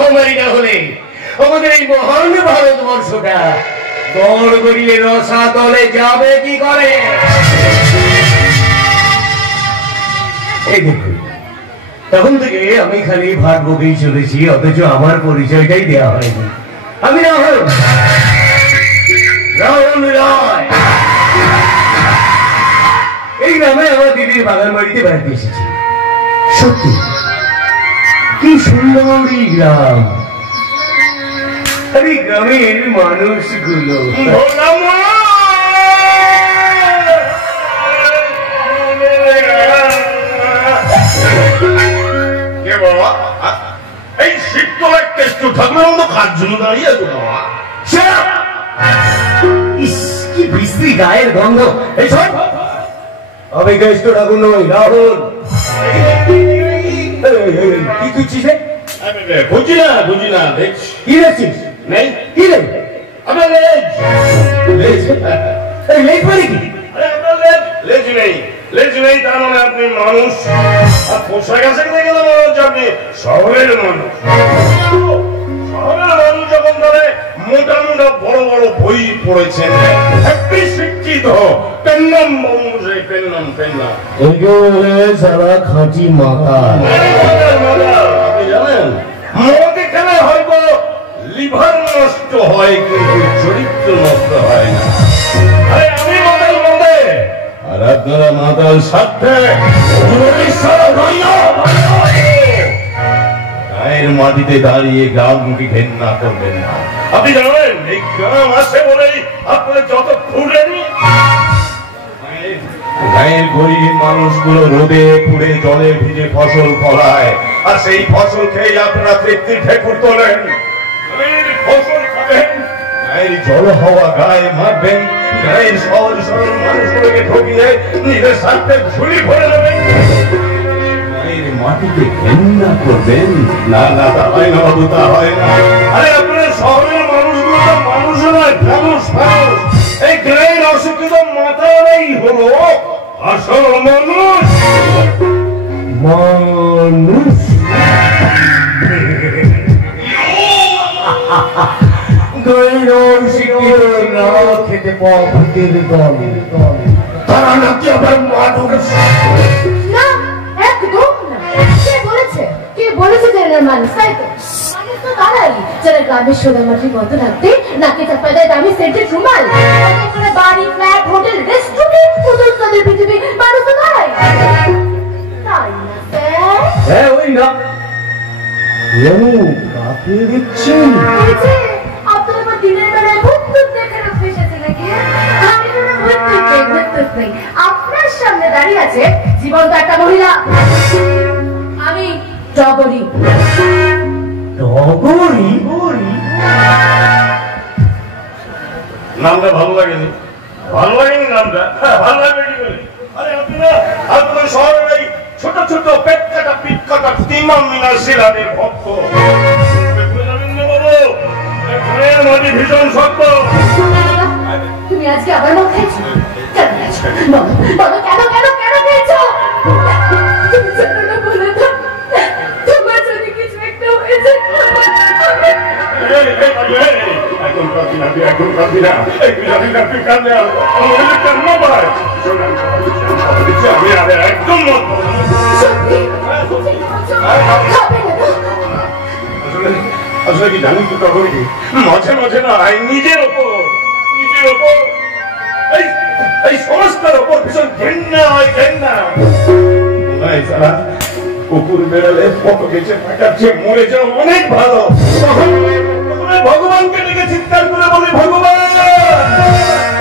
মহামারী না হলে আমাদের এই মহান ভারতবর্ষটা দৌড় গড়িয়ে রসা তলে যাবে কি করে? এই দেখুন, তখন থেকে আমি খালি ভাট বকেই চলেছি, অথচ আমার পরিচয়টাই দেওয়া হয়নি। আমি রাহুল রায়। এই গ্রামে আমার দিদির বাগান বাড়িতে বেড়াতে এসেছি। সত্যি কি সুন্দর এই গ্রাম, আর এই গ্রামের মানুষগুলো। এই শীতকালে কেষ্ট ঠাকুরের মতো কাজ জন্য দাঁড়িয়ে আছে বাবা। কি বিশ্রী গায়ের গন্ধ। এই সব আমি কেষ্ট ঠাকুর নই, রাহুল। কি তুচ্ছিস? বুঝি না দেখছি। কি দেখছিস? নেই কি নেই? আপনার লেজ লেজ মানে কি? আপনার লেজ নেই তার মানে আপনি মানুষ, আর পোশাক আছে দেখে তো মনে হচ্ছে আপনি শহরের মানুষ। শহরের মানুষ যখন ধরে মোটা মোটা বড় বড় বই পড়েছেন, হ্যাপি শিক্ষিত, পেন্নাম বংশে পেন্নাম সারা খাঁটি মাথা। আপনি জানেন মদে খেলে হয়তো লিভার নষ্ট হয়, কিন্তু চরিত্র নষ্ট হয় না। আরে আমি মদে আর আপনারা মাতাল সাথে গায়ের মাটিতে দাঁড়িয়ে গ্রামকে ঘেন্না করবেন না। আপনি জানেন এই গ্রাম আছে বলেই আপনারা যত ফুলেনি, গায়ের গরিব মানুষগুলো রোদে পুড়ে জলে ভিজে ফসল ফলায়, আর সেই ফসল খেয়ে আপনারা তৃপ্তি ঠেকুর তোলেন। ফসল খাবেন, গায়ের জল হওয়া গায়ে মারবেন, গায়ের সহজ সরল মানুষগুলোকে ঠকিয়ে নিজের স্বার্থে ঝুলি ভরে নেবেন, গায়ের মাটিকে ঘেন্না করবেন। না তা হয় না বাবু, তা হয় না। আরে আপনার শহরের মানুষগুলো তো মানুষ নয়, মানুষ। এই গায়ের অশিক্ষিত মাথারাই হলো আসল মানুষ। খেতে পাওয়ার দল, তারা নাকি আবার মানুষ না, একদম না। কে বলেছে যে এরা মানুষ? তাই তো মানুষ তো তারাই যারা গ্রামের সোনা মাটির মতো রাখতে নাকি চাপা দেয় দামি সেন্টেড রুমাল, বাড়ি, ফ্ল্যাট, হোটেল, রেস্টুরেন্ট, তাদের পৃথিবী মানুষ তো তারাই, তাই না স্যার? হ্যাঁ ওই না। কাকে দিচ্ছেন? আপনার আমার দিনের বেলায় ভূত দেখে রূপ এসেছে নাকি? আমি ভূত নেই, আপনার সামনে দাঁড়িয়ে আছে জীবন্ত একটা মহিলা। আমি টগরি। নামটা ভালো লাগেনি? ভালো লাগেনি নামটা? ভালো লাগবে কি করে? আরে আপনারা শহরের এই ছোট ছোট পেট কাটা পিট কাটা তিমাম মিনার শিলাদের ভক্ত। ভীষণ শক্ত। তুমি আজকে আবার মদ খাইছো? বলো কেন খেয়েছো? তোমার যদি কিছু একটা হয়েছে এখন কাঁদি না, আমি একদম আসলে কি জানিস তো তখন কি মাঝে মাঝে না নিজের ওপর এই সংস্থার ওপর ভীষণ ঘেন্না হয়, ঘেন্না। কুকুর বেড়ালে ফটো গেছে ফাটাচ্ছে, মরে যাওয়া অনেক ভালো। ভগবানকে ডেকে চিৎকার করে বলে, ভগবান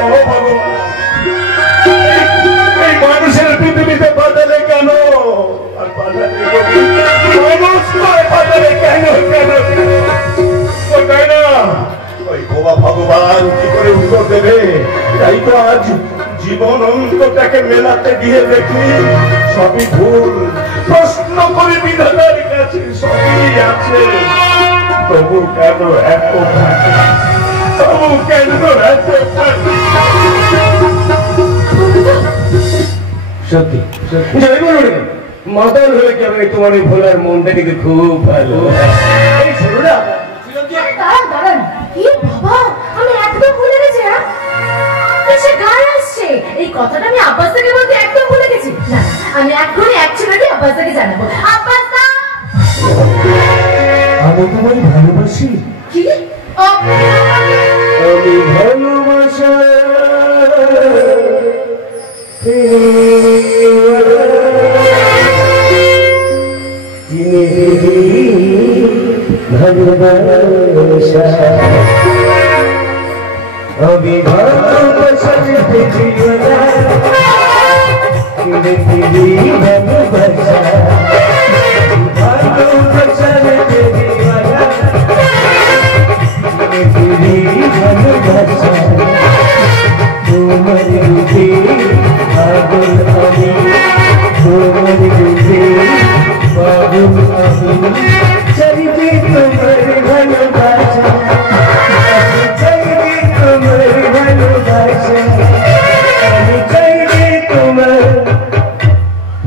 ও ভগবান, এই মানুষের পৃথিবীতে পাঠালে কেন? আর পাঠালে মানুষ পাঠালে কেন? তাই না? ওই ভগবান কি করে উত্তর দেবে? তাই তো আজ জীবন অন্তটাকে মেলাতে গিয়ে দেখি সবই ভুল। প্রশ্ন করে বিধাতার কাছে সবই আছে, তবু কেন এত সত্যি মাতাল হলে কি আমি তোমার এই ভোলার মনটা কিন্তু খুব ভালো। শোনো না, আরে দাঁড়ান দাঁড়ান, কি বাবা, আমি একদম ভুলে গেছি। হ্যাঁ, সে গায়ে আসছে, এই কথাটা আমি আব্বাস থেকে বলতে একদম ভুলে গেছি। না, আমি এখনই অ্যাকচুয়ালি আব্বাস থেকে জানাবো। আব্বাস দা, আমি তোমায় ভালোবাসি। কি? আমি ভালোবাসা ভালোবাসা আমি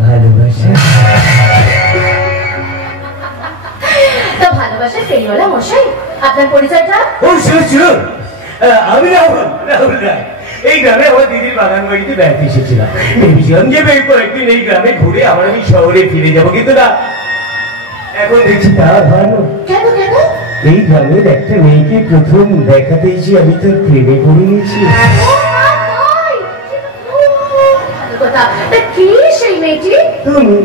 ভালোবাসা তো ভালোবাসা ফেরিওয়ালা মশাই, আপনার পরিচয়টা? ও শুনুন, আমি রাহুল রায়। এই গ্রামে আমার দিদির বাগান বাড়িতে বেড়াতে এসেছিলাম। ভেবেছিলাম যে কয়েকদিন এই গ্রামে ঘুরে আবার আমি শহরে ফিরে যাবো, কিন্তু না, এখন দেখছি তা ভালো। কেন কেন? এই গ্রামের একটা মেয়েকে প্রথম দেখাতে এসে আমি তোর প্রেমে পড়ে গেছি। কি সেই মেয়েটি? তুমি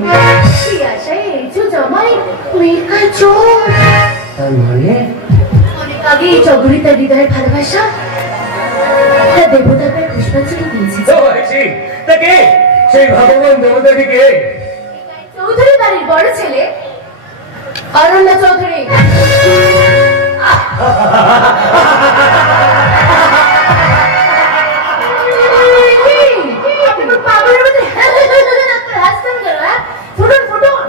কি আশায় এসেছো জামাই? মেয়েকার চোর। তার মানে অনেক আগে এই চৌধুরী তার হৃদয়ের ভালোবাসা তার দেবতাকে পুষ্পাঞ্জলি দিয়েছে। তাকে সেই ভগবান দেবতাকে কে? চৌধুরী বাড়ির বড় ছেলে অরণ্য চৌধুরী। পাগলের মধ্যে হাসতেন কেন? ফুটুন ফুটুন,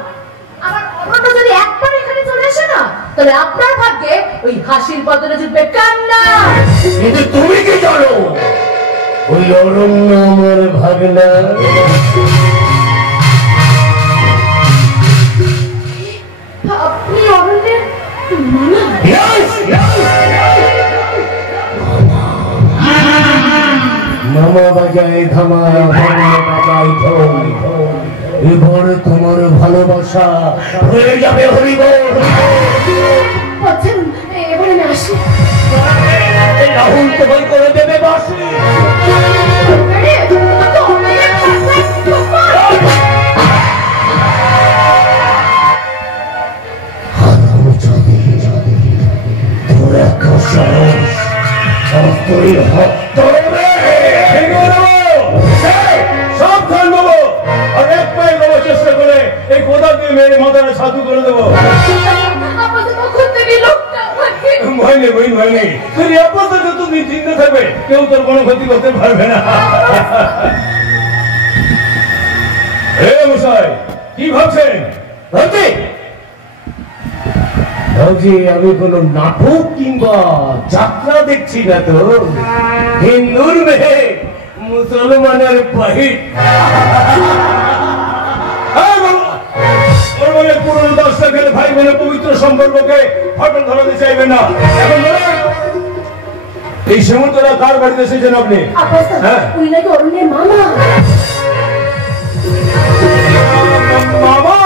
আমার অরণ্য যদি একবার এখানে চলে আসে না, তাহলে আপনার ভাগ্যে ওই হাসির বদলে জুটবে কান্না। কিন্তু তুমি কি জানো ওই অরণ্য আমার ভাগনা? আপনি অরণ্যের মামা? মামা বাজায় ধামা, বাজায় ঢোল। এবার তোমার ভালোবাসা হয়ে যাবে হরিবল। বলছেন এবার আমি আসি। রাহুল তোমায় করে দেবে বাসি। চেষ্টা করে এই কোদাকে মেরে মাথাটা ছাতু করে দেবো। তুমি চিন্তা থাকবে, কেউ তোর কোনো ক্ষতি করতে পারবে না। মশাই কি ভাবছেন? আমি কোন নাটক কিংবা যাত্রা দেখছি না তো। হিন্দুর মেয়ে মুসলমানের বাহির পুরনো দশটা গেলে ভাই বোনের পবিত্র সম্পর্ককে ফাটল ধরাতে চাইবেন না। এখন এই সমুদ্ররা কার বাড়িতে এসেছেন আপনি? হ্যাঁ, উনি নাকি অরণ্যের মামা। মামা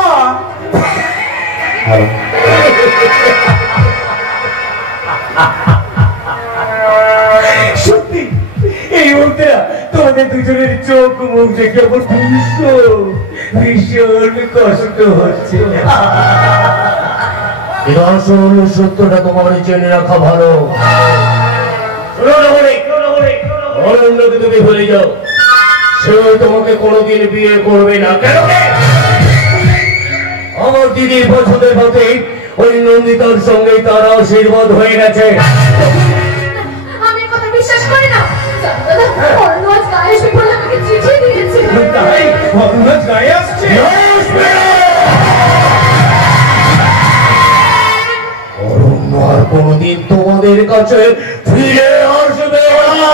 সত্যি এই মুহূর্তে তোমাদের দুজনের চোখ মুখ দেখে আমার ভীষণ কষ্ট হচ্ছে। আসল সত্যটা তোমার জেনে রাখা ভালো। অরণ্যকে তুমি ভুলে যাও, সে তোমাকে কোনোদিন বিয়ে করবে না। কেন? আমার দিদির পছন্দের পথে ওই নন্দিতার সঙ্গে তার আশীর্বাদ হয়ে গেছে। আমি কথা বিশ্বাস করি না। অরণ্য আজ গায়ে এসে বলে আমাকে চিঠি দিয়েছে। তাই অরণ্য গায়ে আসছে? অরণ্য আর কোনোদিন তোমাদের কাছে ফিরে আসবে না।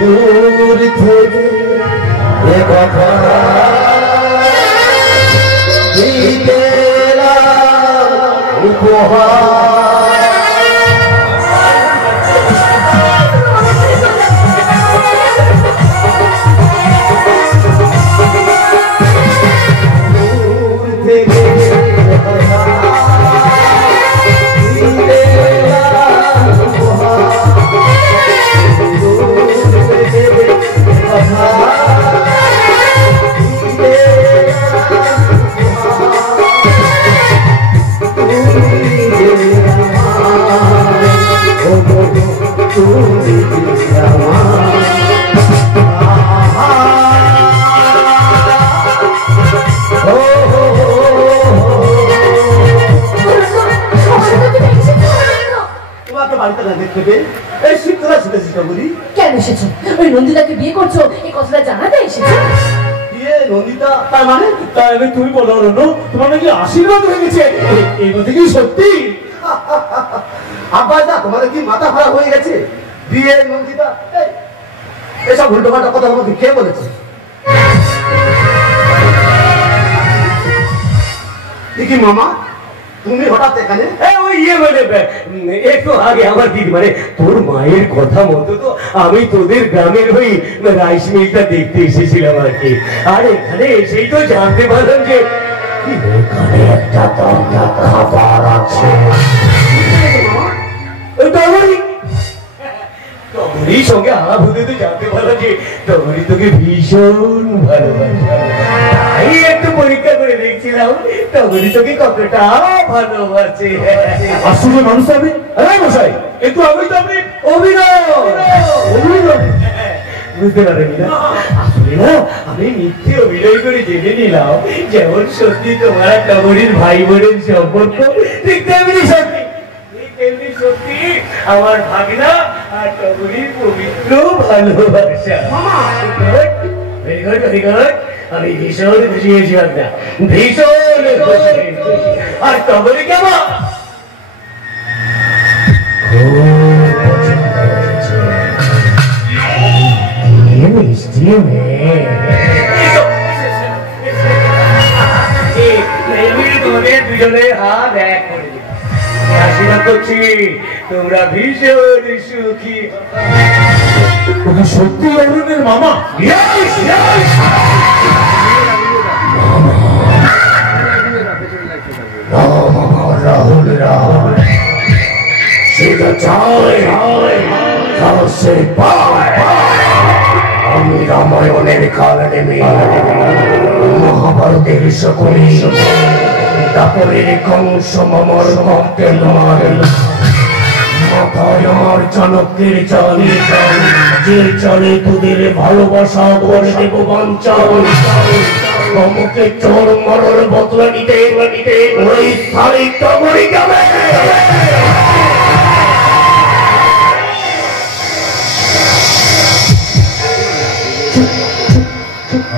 বহুদূর থেকে এ কথা কেন এসেছো? ওই নন্দিতাকে বিয়ে করছো এই কথাটা জানাতে এসেছো? নন্দিতা তার মানে? তাহলে তুমি বলো রনু, তোমার নাকি আশীর্বাদ হয়ে গেছে, এই কথা কি সত্যি? আব্বা দা তোমাদের কি মাথা খারাপ হয়ে গেছে? বিয়ে নন্দিতা এসব উল্টো পাল্টা কথা আমাকে কে বলেছে? কি মামা তুমি হঠাৎ এখানে? ওই মানে একটু আগে আমার দিদি মানে তোর মায়ের কথা মতো তো আমি তোদের গ্রামের ওই রাইস মিলটা দেখতে এসেছিলাম আর কি। আর এখানে এসেই তো জানতে পারলাম যে এখানে একটা দরকার খাবার আছে। টগরির সঙ্গে আলাপ হতে তো জানতে পারলাম যে টগরি তোকে ভীষণ ভালোবাসে। তাই একটু পরীক্ষা করে দেখছিলাম টগরি তোকে কতটা ভালোবাসে। আসলে মানুষ হবে মশাই একটু আমি তো আপনি বুঝতে পারেনি না? আসলে না আমি মিথ্যে অভিনয় করে জেনে নিলাম যেমন সত্যি তোমার টগরির ভাই বোনের সম্পর্ক ঠিক তেমনি সত্যি তেমনি সত্যি আমার ভাগনা আর টগরির পবিত্র ভালোবাসা। Very good very good. আমি ভীষণ খুশি হয়েছি ভাগনা, ভীষণ খুশি। আর টগরি কেমন? মিষ্টি মেয়ে তোমাদের দুজনের হাত এক করে আশীর্বাদ করছি তোমরা ভীষণ সুখী। সত্যি অরুণের মামা? রাহুল রাহুল সেটা চাই সে পায়। আমি রামায়ণের কারণে মহাভারতের সকলে তারপরে কংস মামার ভক্তের মাথায় আমার চাণক্যের চাল, যে চলে তোদের ভালোবাসা করে দেব বাঞ্চাল। আমাকে চোর মরর বদলা নিতে ওই স্থায়ী টগরি যাবে।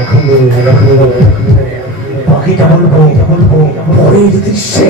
এখন বাকিটা বলবো পরের দৃশ্যে।